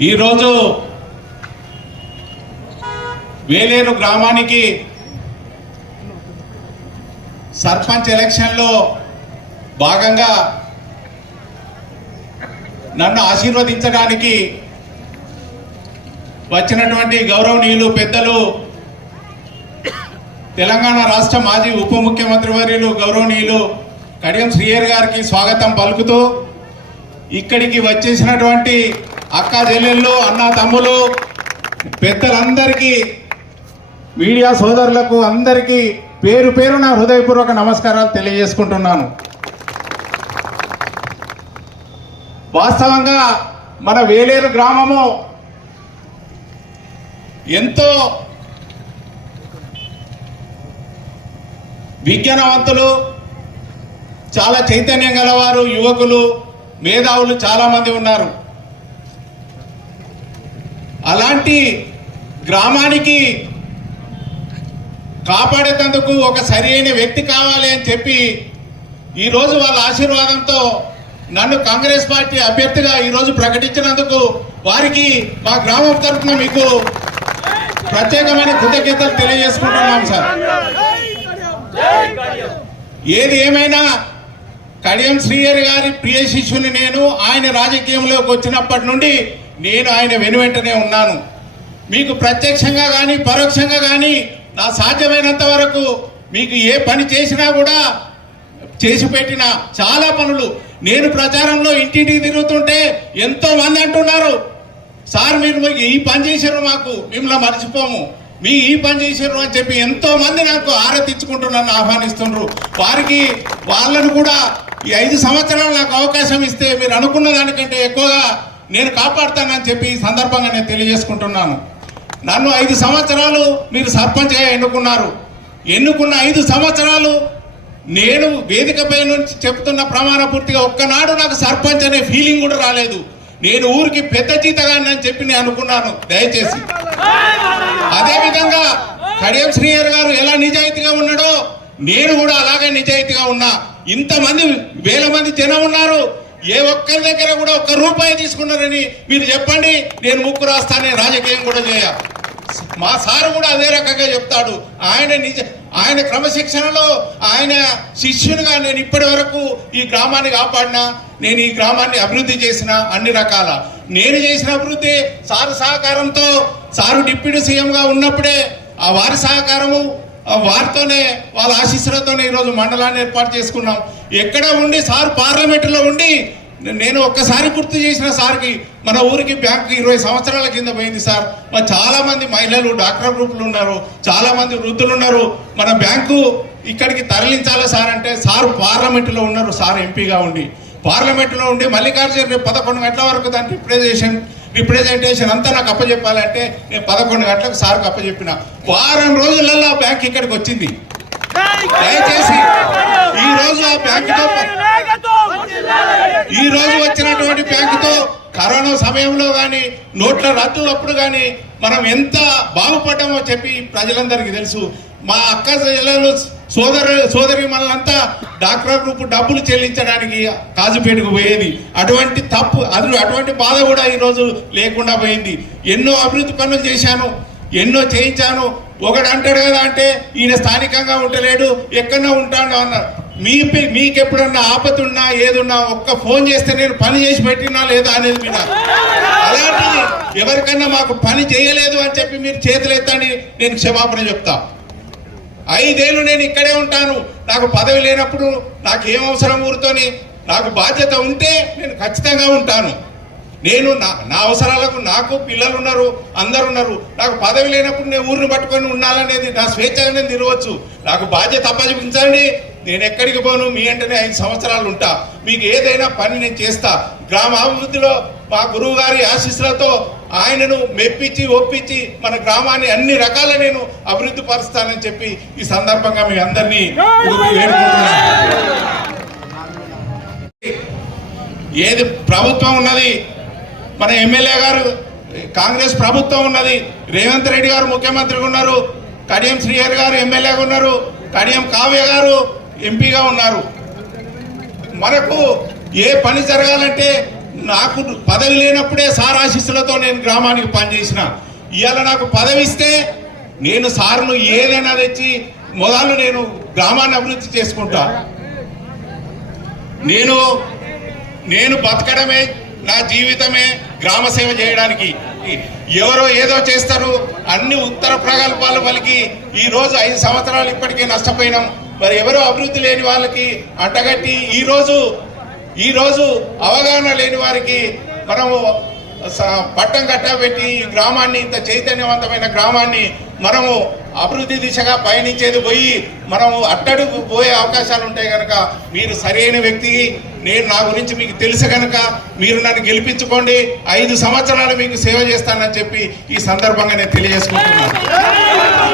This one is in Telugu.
ఈరోజు వేలేరు గ్రామానికి సర్పంచ్ ఎలక్షన్లో భాగంగా నన్ను ఆశీర్వదించడానికి వచ్చినటువంటి గౌరవనీయులు పెద్దలు తెలంగాణ రాష్ట్ర మాజీ ఉప ముఖ్యమంత్రి వర్యులు గౌరవనీయులు కడియం శ్రీయర్ గారికి స్వాగతం పలుకుతూ ఇక్కడికి వచ్చేసినటువంటి అక్క చెల్లెళ్ళు అన్న తమ్ములు పెద్దలందరికీ మీడియా సోదరులకు అందరికీ పేరు పేరు నా హృదయపూర్వక నమస్కారాలు తెలియజేసుకుంటున్నాను. వాస్తవంగా మన వేలేరు గ్రామము ఎంతో విజ్ఞానవంతులు చాలా చైతన్యం గలవారు యువకులు మేధావులు చాలామంది ఉన్నారు. అలాంటి గ్రామానికి కాపాడేటందుకు ఒక సరైన వ్యక్తి కావాలి అని చెప్పి ఈరోజు వాళ్ళ ఆశీర్వాదంతో నన్ను కాంగ్రెస్ పార్టీ అభ్యర్థిగా ఈరోజు ప్రకటించినందుకు వారికి మా గ్రామం తరఫున మీకు ప్రత్యేకమైన కృతజ్ఞతలు తెలియజేసుకుంటున్నాం సార్. ఏది ఏమైనా కడియం శ్రీయర్ గారి ప్రియ శిష్యుని నేను ఆయన రాజకీయంలోకి వచ్చినప్పటి నుండి నేను ఆయన వెనువెంటనే ఉన్నాను. మీకు ప్రత్యక్షంగా కానీ పరోక్షంగా కానీ నా సాధ్యమైనంత వరకు మీకు ఏ పని చేసినా కూడా చేసి పెట్టిన చాలా పనులు. నేను ప్రచారంలో ఇంటింటికి తిరుగుతుంటే ఎంతో మంది అంటున్నారు. సార్ మీరు ఈ పని చేశారు మాకు మిమ్మల్ని మర్చిపోము. మీ ఈ పని చేశారు అని చెప్పి ఎంతో మంది నాకు ఆరతిచ్చుకుంటున్నాను ఆహ్వానిస్తున్నారు వారికి వాళ్ళను కూడా ఈ ఐదు సంవత్సరాలు నాకు అవకాశం ఇస్తే మీరు అనుకున్న దానికంటే ఎక్కువగా నేను కాపాడుతానని చెప్పి ఈ సందర్భంగా నేను తెలియజేసుకుంటున్నాను. నన్ను ఐదు సంవత్సరాలు మీరు సర్పంచ్గా ఎన్నుకున్నారు. ఎన్నుకున్న ఐదు సంవత్సరాలు నేను వేదికపై నుంచి చెప్తున్న ప్రమాణ పూర్తిగా ఒక్కనాడు నాకు సర్పంచ్ అనే ఫీలింగ్ కూడా రాలేదు. నేను ఊరికి పెద్ద జీతగాన్ని అని చెప్పి నేను అనుకున్నాను దయచేసి. అదేవిధంగా కడియం శ్రీహర్ గారు ఎలా నిజాయితీగా ఉన్నాడో నేను కూడా అలాగే నిజాయితీగా ఉన్నా. ఇంతమంది వేల మంది జనం ఉన్నారు. ఏ ఒక్కరి దగ్గర కూడా ఒక్క రూపాయి తీసుకున్నారని మీరు చెప్పండి. నేను ముక్కు రాస్తానే రాజకీయం కూడా చేయ. మా సారు కూడా అదే రకంగా చెప్తాడు. ఆయన నిజ ఆయన క్రమశిక్షణలో ఆయన శిష్యునిగా నేను ఇప్పటి వరకు ఈ గ్రామాన్ని కాపాడినా నేను ఈ గ్రామాన్ని అభివృద్ధి చేసిన అన్ని రకాల. నేను చేసిన అభివృద్ధి సారు సహకారంతో సారు డిప్యూటీ సీఎంగా ఉన్నప్పుడే ఆ వారి సహకారము వారితోనే వాళ్ళ ఆశీస్సులతోనే ఈరోజు మండలాన్ని ఏర్పాటు చేసుకున్నాం. ఎక్కడ ఉండి సార్ పార్లమెంటులో ఉండి నేను ఒక్కసారి గుర్తు చేసిన సార్కి మన ఊరికి బ్యాంకు ఇరవై సంవత్సరాల కింద పోయింది సార్. మరి చాలా మంది మహిళలు డాక్టర్ గ్రూపులు ఉన్నారు చాలా మంది వృద్ధులు ఉన్నారు. మన బ్యాంకు ఇక్కడికి తరలించాలా సార్ అంటే సార్ పార్లమెంటులో ఉన్నారు సార్ ఎంపీగా ఉండి. పార్లమెంటులో ఉండి మల్లికార్జున రేపు పదకొండు గంటల వరకు దాని రిప్రజెంటేషన్ రిప్రజెంటేషన్ అంతా నాకు అప్పచెప్పాలంటే నేను పదకొండు గంటలకు సార్కి అప్పచెప్పిన. వారం రోజులలో ఆ బ్యాంక్ ఇక్కడికి వచ్చింది. దయచేసి ఈ రోజు ఆ బ్యాంకుతో ఈ రోజు వచ్చినటువంటి బ్యాంకుతో కరోనా సమయంలో కానీ నోట్ల రద్దు అప్పుడు కానీ మనం ఎంత బాగుపడ్డామో చెప్పి ప్రజలందరికీ తెలుసు. మా అక్క జిల్లాలో సోదరు సోదరి మనంతా డాక్టర్ గ్రూప్ డబ్బులు చెల్లించడానికి కాజుపేటకు పోయేది. అటువంటి తప్పు అది అటువంటి బాధ కూడా ఈరోజు లేకుండా పోయింది. ఎన్నో అభివృద్ధి పనులు చేశాను. ఎన్నో చేయించాను. ఒకడు అంటాడు కదా అంటే ఈయన స్థానికంగా ఉండలేడు ఎక్కడన్నా ఉంటాడు అన్నారు. మీ మీకు ఎప్పుడన్నా ఆపతున్నా ఏదున్నా ఒక్క ఫోన్ చేస్తే నేను పని చేసి పెట్టినా లేదా అనేది మీద. అలాంటిది ఎవరికన్నా మాకు పని చేయలేదు అని చెప్పి మీరు చేతులు ఎత్తండి నేను క్షమాపణ చెప్తా. ఐదేళ్ళు నేను ఇక్కడే ఉంటాను. నాకు పదవి లేనప్పుడు నాకు ఏం అవసరం ఊరితోని నాకు బాధ్యత ఉంటే నేను ఖచ్చితంగా ఉంటాను. నేను నా నా అవసరాలకు నాకు పిల్లలు ఉన్నారు అందరు ఉన్నారు. నాకు పదవి లేనప్పుడు నేను ఊరిని పట్టుకొని ఉండాలనేది నా స్వేచ్ఛగా నేను తిరగవచ్చు. నాకు బాధ్యత అప్పచెప్పించండి నేను ఎక్కడికి పోను మీ అంటేనే ఐదు సంవత్సరాలు ఉంటా. మీకు ఏదైనా పని నేను చేస్తా. గ్రామ అభివృద్ధిలో మా గురువు గారి ఆశీస్సులతో ఆయనను మెప్పించి ఒప్పించి మన గ్రామాన్ని అన్ని రకాల నేను అభివృద్ధి పరుస్తానని చెప్పి ఈ సందర్భంగా మీ అందరినీ ఏది ప్రభుత్వం ఉన్నది మన ఎమ్మెల్యే గారు కాంగ్రెస్ ప్రభుత్వం ఉన్నది. రేవంత్ రెడ్డి గారు ముఖ్యమంత్రిగా ఉన్నారు. కడియం శ్రీహరి గారు ఎమ్మెల్యేగా ఉన్నారు. కడియం కావ్య గారు ఎంపీగా ఉన్నారు. మనకు ఏ పని జరగాలంటే నాకు పదవి లేనప్పుడే సార్ ఆశీస్సులతో నేను గ్రామానికి పనిచేసిన. ఇవాళ నాకు పదవి ఇస్తే నేను సార్ను ఏదైనా తెచ్చి మొదలు నేను గ్రామాన్ని అభివృద్ధి చేసుకుంటా. నేను నేను బతకడమే నా జీవితమే గ్రామ సేవ చేయడానికి ఎవరో ఏదో చేస్తారు. అన్ని ఉత్తర ప్రగల్భాలు పలికి ఈ రోజు ఐదు సంవత్సరాలు ఇప్పటికే నష్టపోయినాం. మరి ఎవరో అభివృద్ధి లేని వాళ్ళకి అడ్డగట్టి ఈ రోజు ఈ రోజు అవగాహన లేని వారికి మనము స- పట్టం కట్టబెట్టి ఈ గ్రామాన్ని ఇంత చైతన్యవంతమైన గ్రామాన్ని మనము అభివృద్ధి దిశగా పయనించేది పోయి మనము అట్టడుగు పోయే అవకాశాలు ఉంటాయి కనుక మీరు సరైన వ్యక్తికి నేను నా గురించి మీకు తెలుసు కనుక మీరు నన్ను గెలిపించుకోండి. ఐదు సంవత్సరాలు మీకు సేవ చేస్తానని చెప్పి ఈ సందర్భంగా నేను తెలియజేసుకుంటున్నాను.